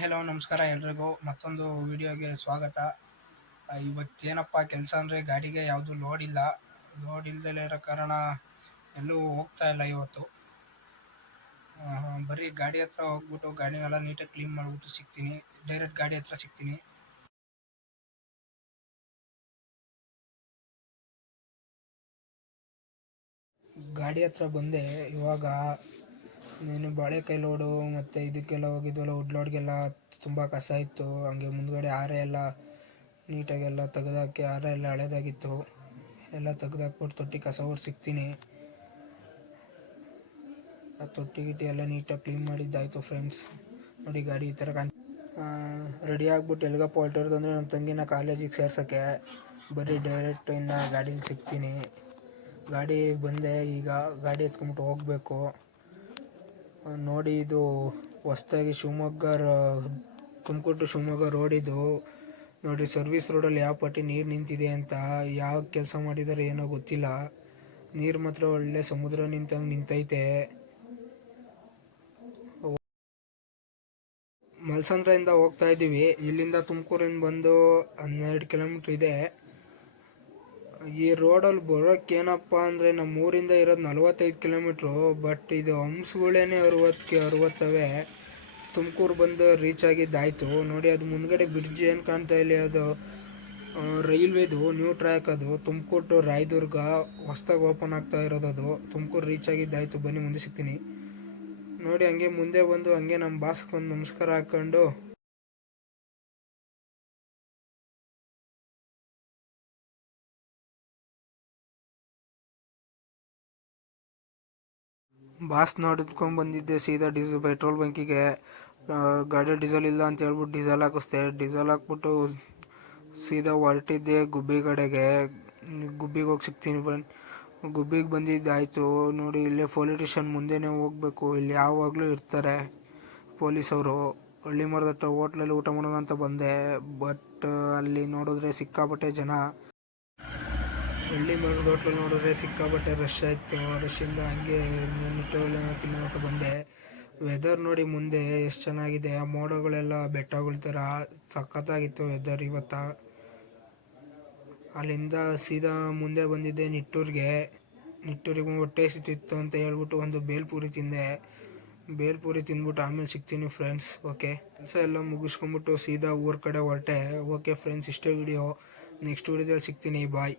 Hello, ನಮಸ್ಕಾರ ಎಲ್ರಿಗೂ. ಮತ್ತೊಂದು ವಿಡಿಯೋಗೆ ಸ್ವಾಗತ. ಇವತ್ತೇನಪ್ಪ ಕೆಲಸ ಅಂದರೆ ಗಾಡಿಗೆ ಯಾವುದು ಲೋಡ್ ಇಲ್ಲ. ಲೋಡ್ ಇಲ್ದಲೇ ಇರೋ ಕಾರಣ ಎಲ್ಲೂ ಹೋಗ್ತಾ ಇಲ್ಲ ಇವತ್ತು. ಬರೀ ಗಾಡಿ ಹತ್ರ ಹೋಗ್ಬಿಟ್ಟು ಗಾಡಿನೆಲ್ಲ ನೀಟಾಗಿ ಕ್ಲೀನ್ ಮಾಡಿಬಿಟ್ಟು ಸಿಗ್ತೀನಿ. ಡೈರೆಕ್ಟ್ ಗಾಡಿ ಹತ್ರ ಸಿಗ್ತೀನಿ. ಗಾಡಿ ಹತ್ರ ಬಂದೆ. ಇವಾಗ ನೀನು ಬಾಳೆಕಾಯಿ ಲೋಡು ಮತ್ತು ಇದಕ್ಕೆಲ್ಲ ಹೋಗಿದ್ವಲ್ಲ ವುಡ್ ಲೋಡ್ಗೆಲ್ಲ ತುಂಬ ಕಸ ಇತ್ತು. ಹಂಗೆ ಮುಂದ್ಗಡೆ ಆರೆ ಎಲ್ಲ ನೀಟಾಗೆಲ್ಲ ತೆಗೆದಾಕಿ ಆರೆ ಎಲ್ಲ ಹಳೇದಾಗಿತ್ತು. ಎಲ್ಲ ತೆಗೆದಾಕ್ಬಿಟ್ಟು ತೊಟ್ಟಿ ಕಸ ಸಿಗ್ತೀನಿ. ಆ ತೊಟ್ಟಿ ಗಿಟ್ಟಿ ಎಲ್ಲ ನೀಟಾಗಿ ಕ್ಲೀನ್ ಮಾಡಿದ್ದಾಯಿತು ಫ್ರೆಂಡ್ಸ್ ನೋಡಿ ಗಾಡಿ ಈ ಥರ ಕಾಣ್ ರೆಡಿ ಆಗ್ಬಿಟ್ಟು ಎಲ್ಗಪ್ಪ ಹೊಲ್ಟಿರೋದು ಅಂದರೆ ನಮ್ಮ ತಂಗಿನ ಕಾಲೇಜಿಗೆ ಸೇರ್ಸೋಕ್ಕೆ. ಬರೀ ಡೈರೆಕ್ಟ್ ಇನ್ನು ಗಾಡೀಲಿ ಸಿಗ್ತೀನಿ. ಗಾಡಿ ಬಂದೆ, ಈಗ ಗಾಡಿ ಎತ್ಕೊಂಬಿಟ್ಟು ಹೋಗಬೇಕು. ನೋಡಿ ಇದು ಹೊಸ್ದಾಗಿ ಶಿವಮೊಗ್ಗ ತುಮಕೂರು ಟು ಶಿವಮೊಗ್ಗ ರೋಡ್ ಇದು. ನೋಡಿ ಸರ್ವಿಸ್ ರೋಡಲ್ಲಿ ಯಾವ ಪಟ್ಟಿ ನೀರು ನಿಂತಿದೆ ಅಂತ, ಯಾವ ಕೆಲಸ ಮಾಡಿದ್ದಾರೆ ಏನೋ ಗೊತ್ತಿಲ್ಲ. ನೀರು ಮಾತ್ರ ಒಳ್ಳೆ ಸಮುದ್ರ ನಿಂತಂಗೆ ನಿಂತೈತೆ. ಮಲ್ಸಂದ್ರದಿಂದ ಹೋಗ್ತಾ ಇದ್ದೀವಿ ಇಲ್ಲಿಂದ ತುಮಕೂರಿಂದ ಬಂದು ಹನ್ನೆರಡು ಕಿಲೋಮೀಟ್ರ್ ಇದೆ. ಈ ರೋಡಲ್ಲಿ ಬರೋಕ್ಕೇನಪ್ಪ ಅಂದರೆ ನಮ್ಮ ಊರಿಂದ ಇರೋದು ನಲವತ್ತೈದು ಕಿಲೋಮೀಟ್ರು, ಬಟ್ ಇದು ಹಂಪ್ಸ್ಗಳೇನೆ ಅರುವತ್ತಕ್ಕೆ ಅರುವತ್ತವೆ. ತುಮಕೂರು ಬಂದು ರೀಚ್ ಆಗಿದ್ದಾಯಿತು ನೋಡಿ, ಅದು ಮುಂದ್ಗಡೆ ಬ್ರಿಡ್ಜ್ ಏನು ಕಾಣ್ತಾ ಇಲ್ಲ, ಅದು ರೈಲ್ವೇದು ನ್ಯೂ ಟ್ರ್ಯಾಕ್ ಅದು. ತುಮಕೂರು ಟು ರಾಯದುರ್ಗ, ಹೊಸ್ದಾಗಿ ಓಪನ್ ಆಗ್ತಾ ಇರೋದು ಅದು. ತುಮಕೂರು ರೀಚ್ ಆಗಿದ್ದಾಯಿತು ಬನ್ನಿ, ಮುಂದೆ ಸಿಗ್ತೀನಿ. ನೋಡಿ, ಹಂಗೆ ಮುಂದೆ ಬಂದು ಹಂಗೆ ನಮ್ಮ ಬಾಸ್ಗೆ ಒಂದು ನಮಸ್ಕಾರ ಹಾಕ್ಕೊಂಡು ಬಾಸ್ ನೋಡಿದ್ಕೊಂಡು ಬಂದಿದ್ದೆ ಸೀದಾ ಡೀಸೆಲ್ ಪೆಟ್ರೋಲ್ ಬಂಕಿಗೆ. ಗಾಡಿ ಡೀಸೆಲ್ ಇಲ್ಲ ಅಂತ ಹೇಳ್ಬಿಟ್ಟು ಡೀಸೆಲ್ ಹಾಕಿಸ್ದೆ. ಡೀಸೆಲ್ ಹಾಕ್ಬಿಟ್ಟು ಸೀದಾ ಹೊರಟಿದ್ದೆ ಗುಬ್ಬಿ ಕಡೆಗೆ. ಗುಬ್ಬಿಗೆ ಹೋಗಿ ಸಿಗ್ತೀನಿ ಬನ್, ಗುಬ್ಬಿಗೆ ಬಂದಿದ್ದಾಯಿತು. ನೋಡಿ ಇಲ್ಲೇ ಪೊಲೀಸ್ ಸ್ಟೇಷನ್ ಮುಂದೆನೇ ಹೋಗಬೇಕು. ಇಲ್ಲಿ ಯಾವಾಗಲೂ ಇರ್ತಾರೆ ಪೊಲೀಸವರು. ಹಳ್ಳಿ ಮರದ ಹತ್ರ ಹೋಟ್ಲಲ್ಲಿ ಊಟ ಮಾಡೋಣ ಅಂತ ಬಂದೆ. ಬಟ್ ಅಲ್ಲಿ ನೋಡಿದ್ರೆ ಸಿಕ್ಕಾಪಟ್ಟೆ ಜನ. ಹಳ್ಳಿ ಮರದ ಹೋಟ್ಲು ನೋಡಿದ್ರೆ ಸಿಕ್ಕಾಪಟ್ಟೆ ರಶ್ ಆಯಿತು. ರಶ್ಶಿಂದ ಹಂಗೆ ನಿಟ್ಟೋಲೆನ ತಿನ್ನೋಕೆ ಬಂದೆ. ವೆದರ್ ನೋಡಿ ಮುಂದೆ ಎಷ್ಟು ಚೆನ್ನಾಗಿದೆ. ಆ ಮೋಡಗಳೆಲ್ಲ ಬೆಟ್ಟಗಳ ಥರ ಸಖತ್ತಾಗಿತ್ತು ವೆದರ್ ಇವತ್ತ. ಅಲ್ಲಿಂದ ಸೀದಾ ಮುಂದೆ ಬಂದಿದ್ದೆ ನಿಟ್ಟೂರಿಗೆ. ನಿಟ್ಟೂರಿಗೆ ಹೊಟ್ಟೆ ಸಿಕ್ತಿತ್ತು ಅಂತ ಹೇಳ್ಬಿಟ್ಟು ಒಂದು ಬೇಲ್ಪುರಿ ತಿಂದೆ. ಬೇಲ್ಪುರಿ ತಿಂದ್ಬಿಟ್ಟು ಆಮೇಲೆ ಸಿಗ್ತೀನಿ ಫ್ರೆಂಡ್ಸ್ ಓಕೆ ಕೆಲಸ ಎಲ್ಲ ಮುಗಿಸ್ಕೊಂಬಿಟ್ಟು ಸೀದಾ ಊರ ಕಡೆ ಹೊರಟೆ. ಓಕೆ ಫ್ರೆಂಡ್ಸ್ ಇಷ್ಟೇ ವಿಡಿಯೋ ನೆಕ್ಸ್ಟ್ ವಿಡಿಯೋದಲ್ಲಿ ಸಿಗ್ತೀನಿ. ಬಾಯ್